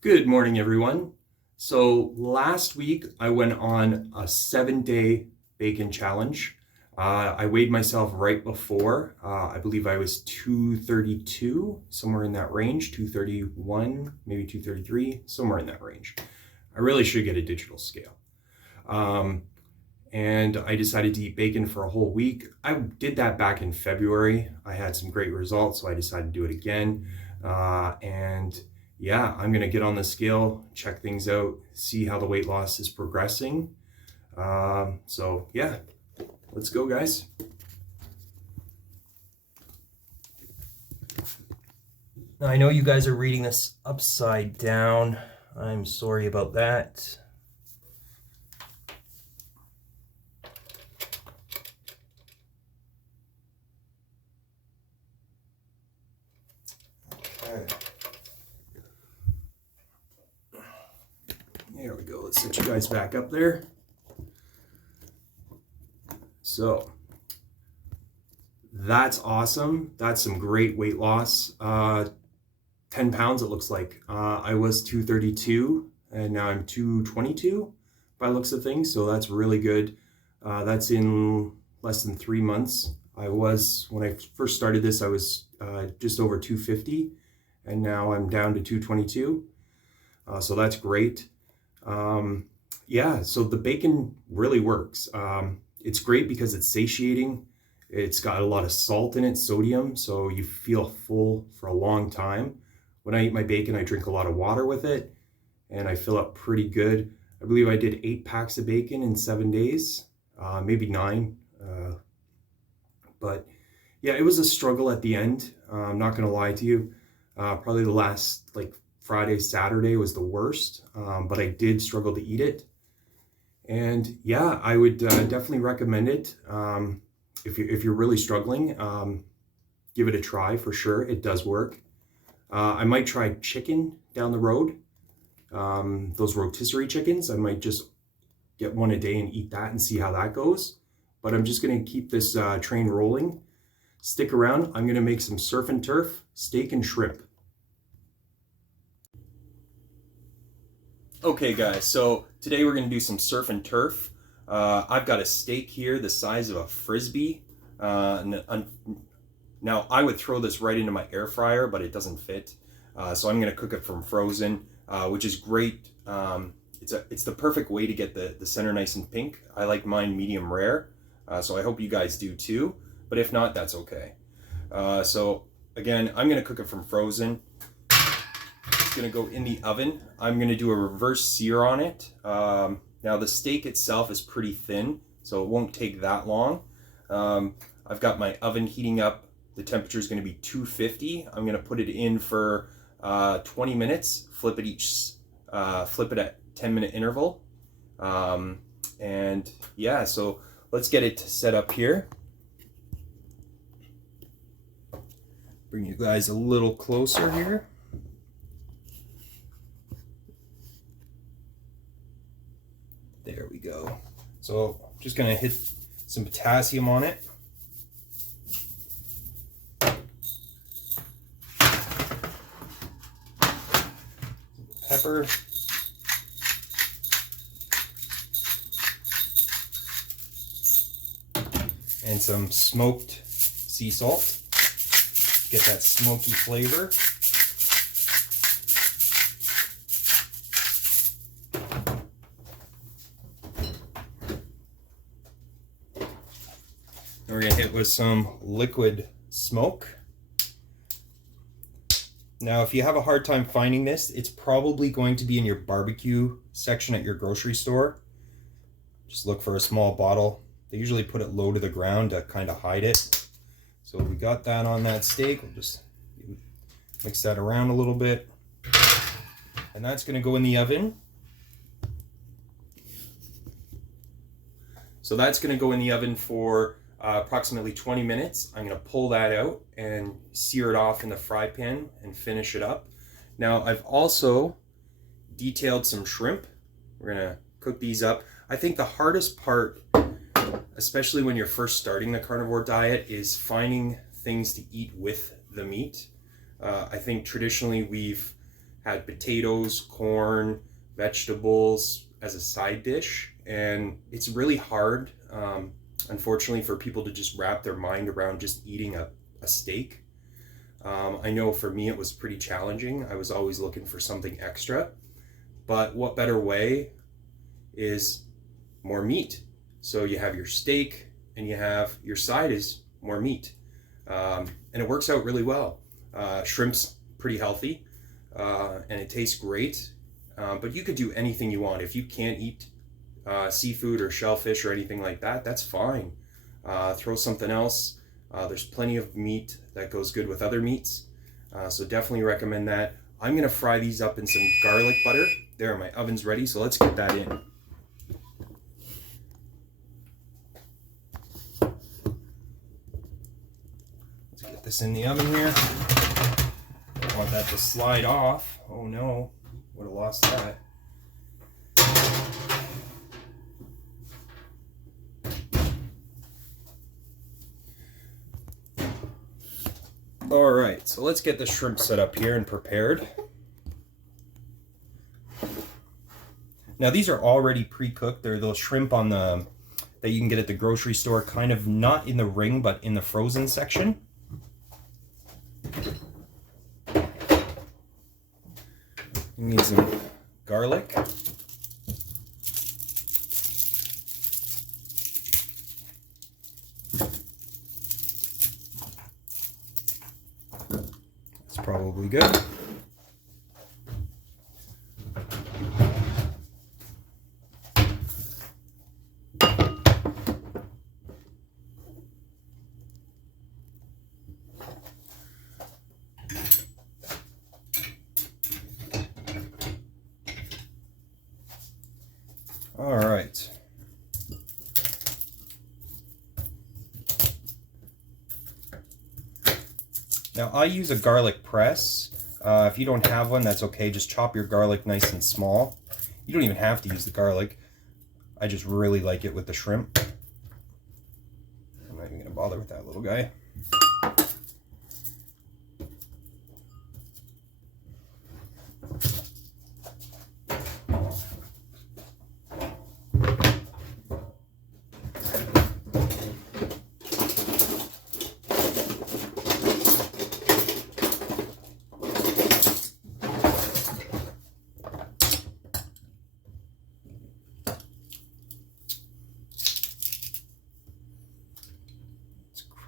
Good morning, everyone. So last week I went on a 7-day bacon challenge. I weighed myself right before. I believe I was 232, somewhere in that range, 231, maybe 233, somewhere in that range. I really should get a digital scale. And I decided to eat bacon for a whole week. I did that back in February. I had some great results, so I decided to do it again. And yeah, I'm gonna get on the scale, check things out, see how the weight loss is progressing. So yeah, let's go, guys. Now I know you guys are reading this upside down. I'm sorry about that. Okay. There we go. Let's set you guys back up there. So that's awesome. That's some great weight loss. 10 pounds, it looks like. I was 232 and now I'm 222 by looks of things. So that's really good. That's in less than 3 months. When I first started this, I was just over 250 and now I'm down to 222. So that's great. Yeah, so the bacon really works. It's great because it's satiating. It's got a lot of salt in it, sodium, so you feel full for a long time. When I eat my bacon, I drink a lot of water with it, and I fill up pretty good. I believe I did 8 packs of bacon in 7 days, maybe 9. But yeah, it was a struggle at the end. I'm not gonna lie to you. Probably the last Friday, Saturday was the worst, but I did struggle to eat it. And yeah, I would definitely recommend it. If you're really struggling, give it a try for sure. It does work. I might try chicken down the road. Those rotisserie chickens, I might just get one a day and eat that and see how that goes. But I'm just gonna keep this train rolling. Stick around. I'm gonna make some surf and turf, steak and shrimp. Okay guys, so today we're gonna do some surf and turf. I've got a steak here the size of a Frisbee. Now I would throw this right into my air fryer, but it doesn't fit. So I'm gonna cook it from frozen, which is great. It's the perfect way to get the center nice and pink. I like mine medium rare, so I hope you guys do too. But if not, that's okay. So again, I'm gonna cook it from frozen. It's gonna go in the oven. I'm gonna do a reverse sear on it. Now the steak itself is pretty thin, so it won't take that long. I've got my oven heating up. The temperature is gonna be 250. I'm gonna put it in for 20 minutes. Flip it at 10-minute interval. And yeah, so let's get it set up here. Bring you guys a little closer here. There we go. So just gonna hit some potassium on it. Pepper. And some smoked sea salt. Get that smoky flavor. And we're gonna hit with some liquid smoke. Now, if you have a hard time finding this, it's probably going to be in your barbecue section at your grocery store. Just look for a small bottle. They usually put it low to the ground to kind of hide it. So we got that on that steak. We'll just mix that around a little bit. And that's gonna go in the oven. So that's gonna go in the oven for approximately 20 minutes. I'm gonna pull that out and sear it off in the fry pan and finish it up. Now I've also detailed some shrimp. We're gonna cook these up. I think the hardest part, especially when you're first starting the carnivore diet, is finding things to eat with the meat. I think traditionally we've had potatoes, corn, vegetables as a side dish, and it's really hard, unfortunately, for people to just wrap their mind around just eating a steak. I know for me it was pretty challenging. I was always looking for something extra, but what better way is more meat. So you have your steak and you have your side is more meat, and it works out really well. Shrimp's pretty healthy, and it tastes great, but you could do anything you want. If you can't eat seafood or shellfish or anything like that, that's fine. Throw something else. There's plenty of meat that goes good with other meats, so definitely recommend that. I'm gonna fry these up in some garlic butter. There, my oven's ready, so let's get that in. Let's get this in the oven here. Don't want that to slide off. Oh no, would have lost that. All right, so let's get the shrimp set up here and prepared. Now these are already pre-cooked. They're those shrimp on the that you can get at the grocery store, kind of not in the ring, but in the frozen section. You need some garlic. That's probably good. All right. Now I use a garlic press. If you don't have one, that's okay. Just chop your garlic nice and small. You don't even have to use the garlic. I just really like it with the shrimp. I'm not even gonna bother with that little guy.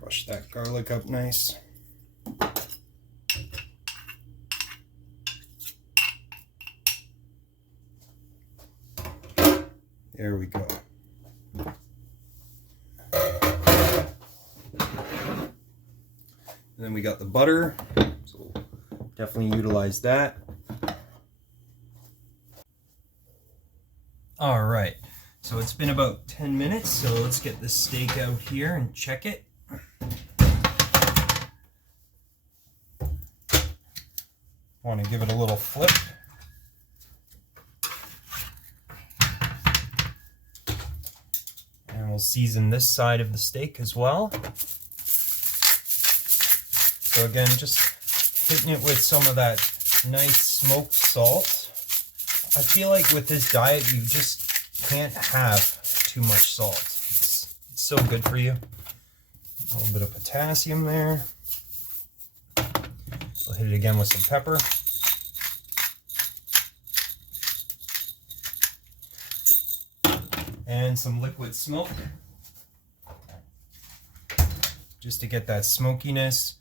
Crush that garlic up nice. There we go. And then we got the butter, so definitely utilize that. All right, so it's been about 10 minutes, so let's get this steak out here and check it. Want to give it a little flip. And we'll season this side of the steak as well. So again, just hitting it with some of that nice smoked salt. I feel like with this diet, you just can't have too much salt. It's so good for you. A little bit of potassium there. We'll hit it again with some pepper. And some liquid smoke. Just to get that smokiness.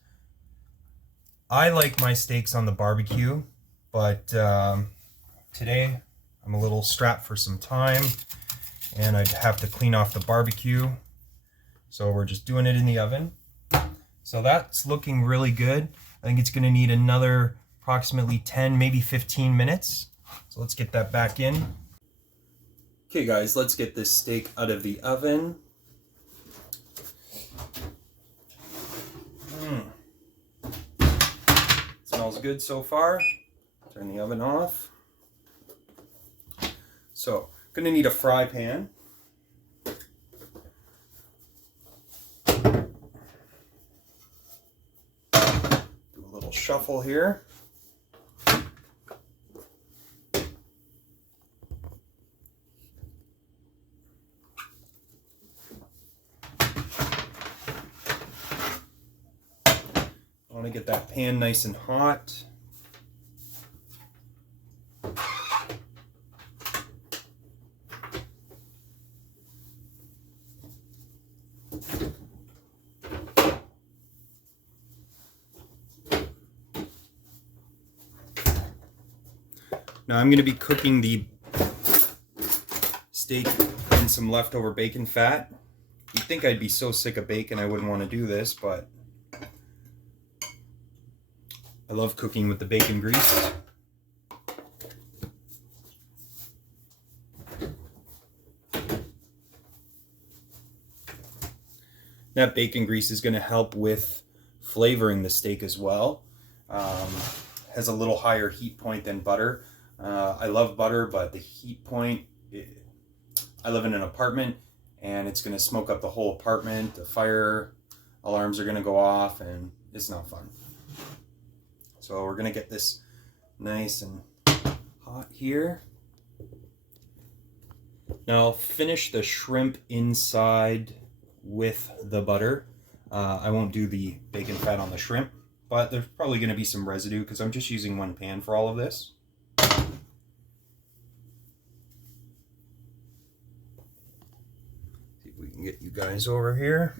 I like my steaks on the barbecue, but today I'm a little strapped for some time and I'd have to clean off the barbecue. So we're just doing it in the oven. So that's looking really good. I think it's going to need another approximately 10, maybe 15 minutes. So let's get that back in. Okay guys, let's get this steak out of the oven. Smells good so far. Turn the oven off. So, going to need a fry pan. Do a little shuffle here. want to get that pan nice and hot. Now I'm going to be cooking the steak in some leftover bacon fat. You'd think I'd be so sick of bacon I wouldn't want to do this, but I love cooking with the bacon grease. That bacon grease is going to help with flavoring the steak as well. Has a little higher heat point than butter. I love butter, but the heat point, I live in an apartment and it's going to smoke up the whole apartment. The fire alarms are going to go off and it's not fun. So we're going to get this nice and hot here. Now I'll finish the shrimp inside with the butter. I won't do the bacon fat on the shrimp, but there's probably going to be some residue because I'm just using one pan for all of this. See if we can get you guys over here.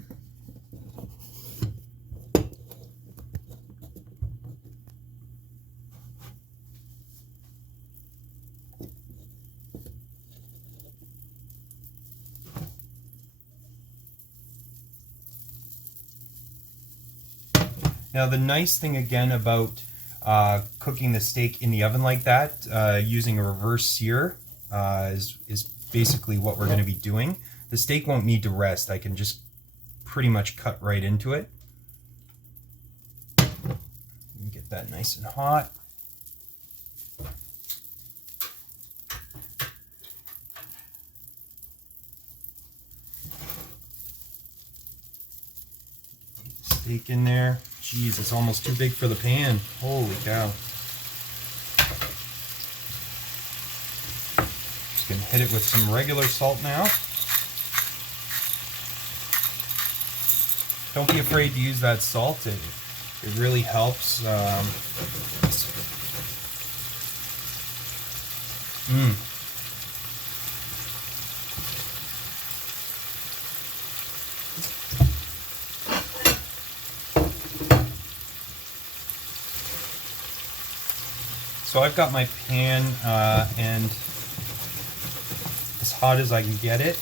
Now the nice thing again about cooking the steak in the oven like that, using a reverse sear, is basically what we're going to be doing. The steak won't need to rest. I can just pretty much cut right into it. Get that nice and hot. Steak in there. Jeez, it's almost too big for the pan. Holy cow. Just gonna hit it with some regular salt now. Don't be afraid to use that salt. It really helps. So I've got my pan and as hot as I can get it.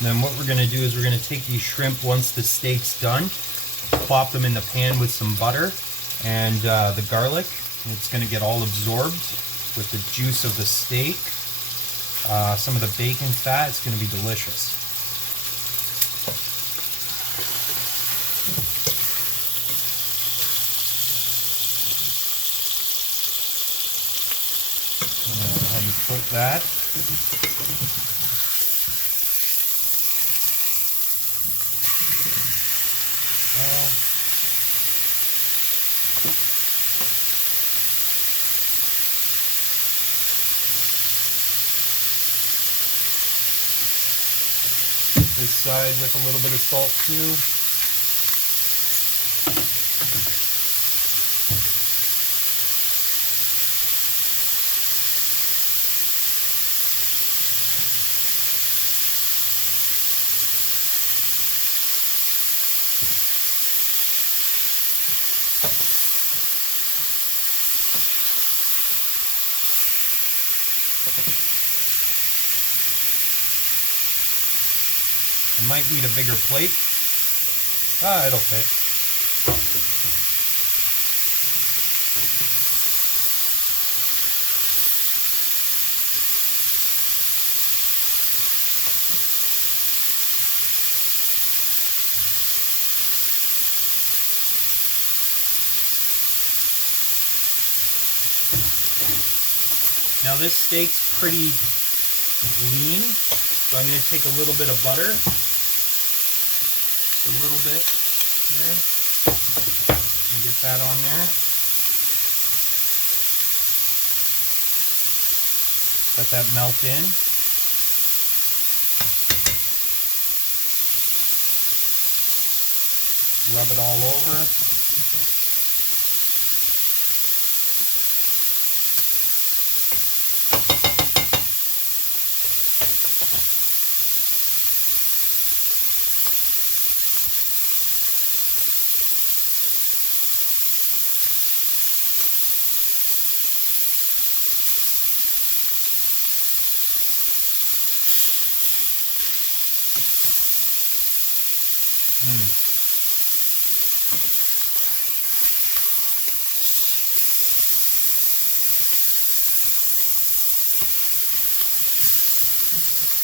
And then what we're going to do is we're going to take these shrimp once the steak's done, plop them in the pan with some butter and the garlic. And it's going to get all absorbed with the juice of the steak, some of the bacon fat. It's going to be delicious. How do you put that? This side with a little bit of salt too. I might need a bigger plate. It'll fit. Now this steak's pretty lean, so I'm going to take a little bit of butter, just a little bit here, and get that on there. Let that melt in. Rub it all over.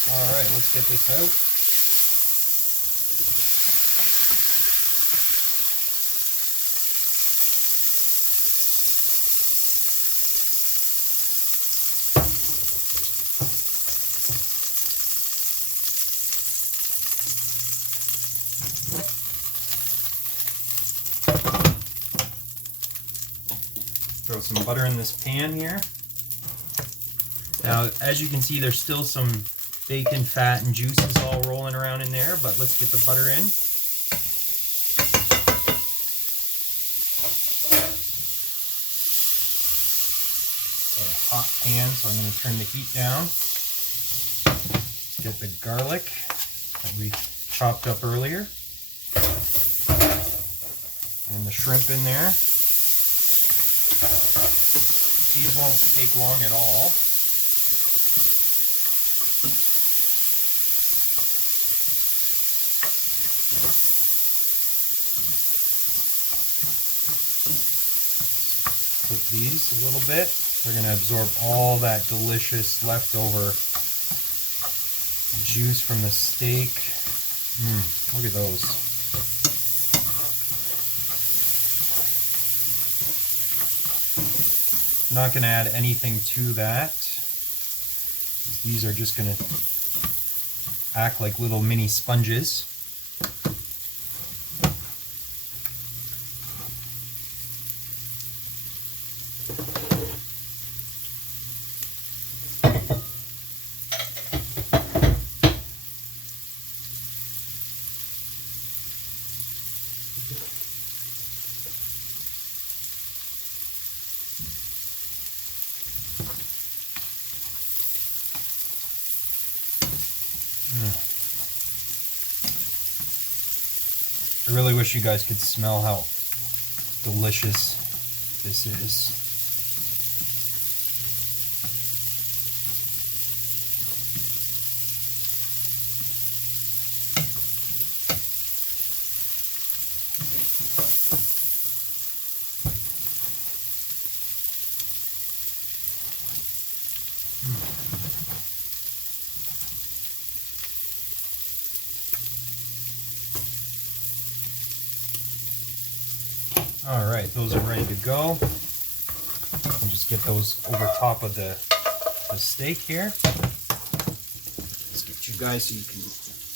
All right, let's get this out. Throw some butter in this pan here. Now, as you can see, there's still some bacon fat and juices all rolling around in there, but let's get the butter in. Got a hot pan, so I'm going to turn the heat down. Get the garlic that we chopped up earlier. And the shrimp in there. These won't take long at all. Cook these a little bit. They're going to absorb all that delicious leftover juice from the steak. Look at those. I'm not going to add anything to that. These are just going to act like little mini sponges. I really wish you guys could smell how delicious this is. All right, those are ready to go. I'll just get those over top of the steak here. Let's get you guys so you can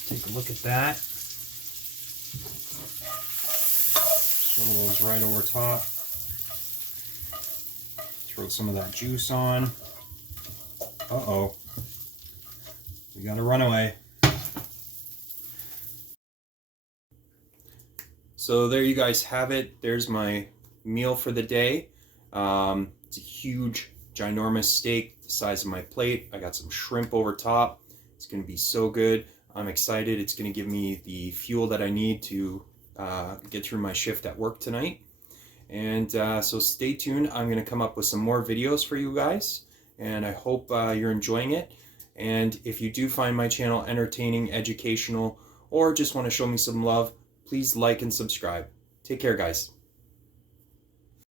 take a look at that. Throw those right over top. Throw some of that juice on. Uh-oh. We got a runaway. So there you guys have it. There's my meal for the day. It's a huge, ginormous steak the size of my plate. I got some shrimp over top. It's going to be so good. I'm excited. It's going to give me the fuel that I need to get through my shift at work tonight. And so stay tuned. I'm going to come up with some more videos for you guys. And I hope you're enjoying it. And if you do find my channel entertaining, educational, or just want to show me some love, please like and subscribe. Take care, guys.